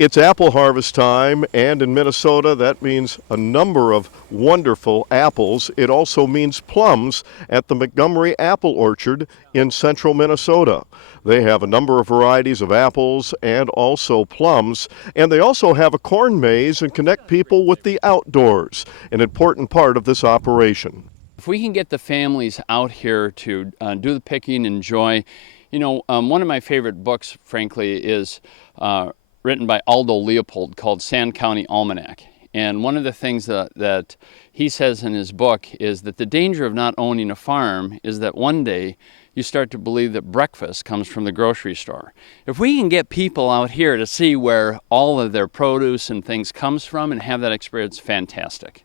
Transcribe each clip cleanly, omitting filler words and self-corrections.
It's apple harvest time, and in Minnesota, that means a number of wonderful apples. It also means plums at the Montgomery Apple Orchard in central Minnesota. They have a number of varieties of apples and also plums, and they also have a corn maze and connect people with the outdoors, an important part of this operation. If we can get the families out here to do the picking, enjoy, one of my favorite books, frankly, is written by Aldo Leopold called Sand County Almanac. And one of the things that he says in his book is that the danger of not owning a farm is that one day you start to believe that breakfast comes from the grocery store. If we can get people out here to see where all of their produce and things comes from and have that experience, fantastic.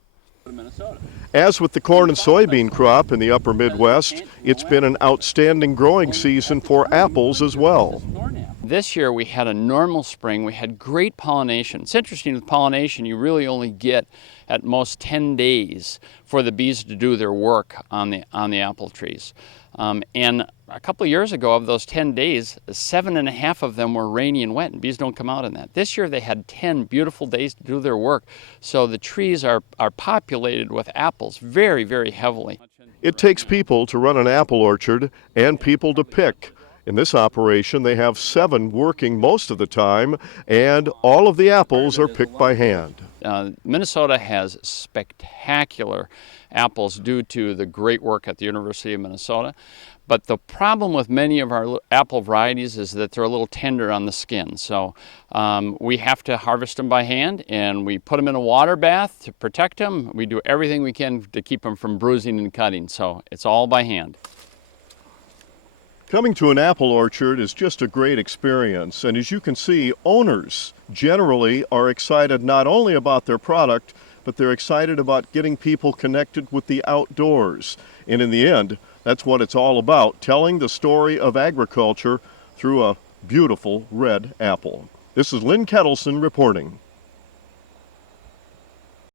As with the corn and soybean crop in the upper Midwest, it's been an outstanding growing season for apples as well. This year we had a normal spring. We had great pollination. It's interesting with pollination, you really only get at most 10 days for the bees to do their work on the apple trees. And a couple of years ago, of those 10 days, 7.5 of them were rainy and wet, and bees don't come out in that. This year they had 10 beautiful days to do their work, so the trees are populated with apples very, very heavily. It takes people to run an apple orchard and people to pick. In this operation, they have 7 working most of the time, and all of the apples are picked by hand. Minnesota has spectacular apples due to the great work at the University of Minnesota. But the problem with many of our apple varieties is that they're a little tender on the skin. So we have to harvest them by hand, and we put them in a water bath to protect them. We do everything we can to keep them from bruising and cutting. So it's all by hand. Coming to an apple orchard is just a great experience, and as you can see, owners generally are excited not only about their product, but they're excited about getting people connected with the outdoors. And in the end, that's what it's all about, telling the story of agriculture through a beautiful red apple. This is Lynn Ketelsen reporting.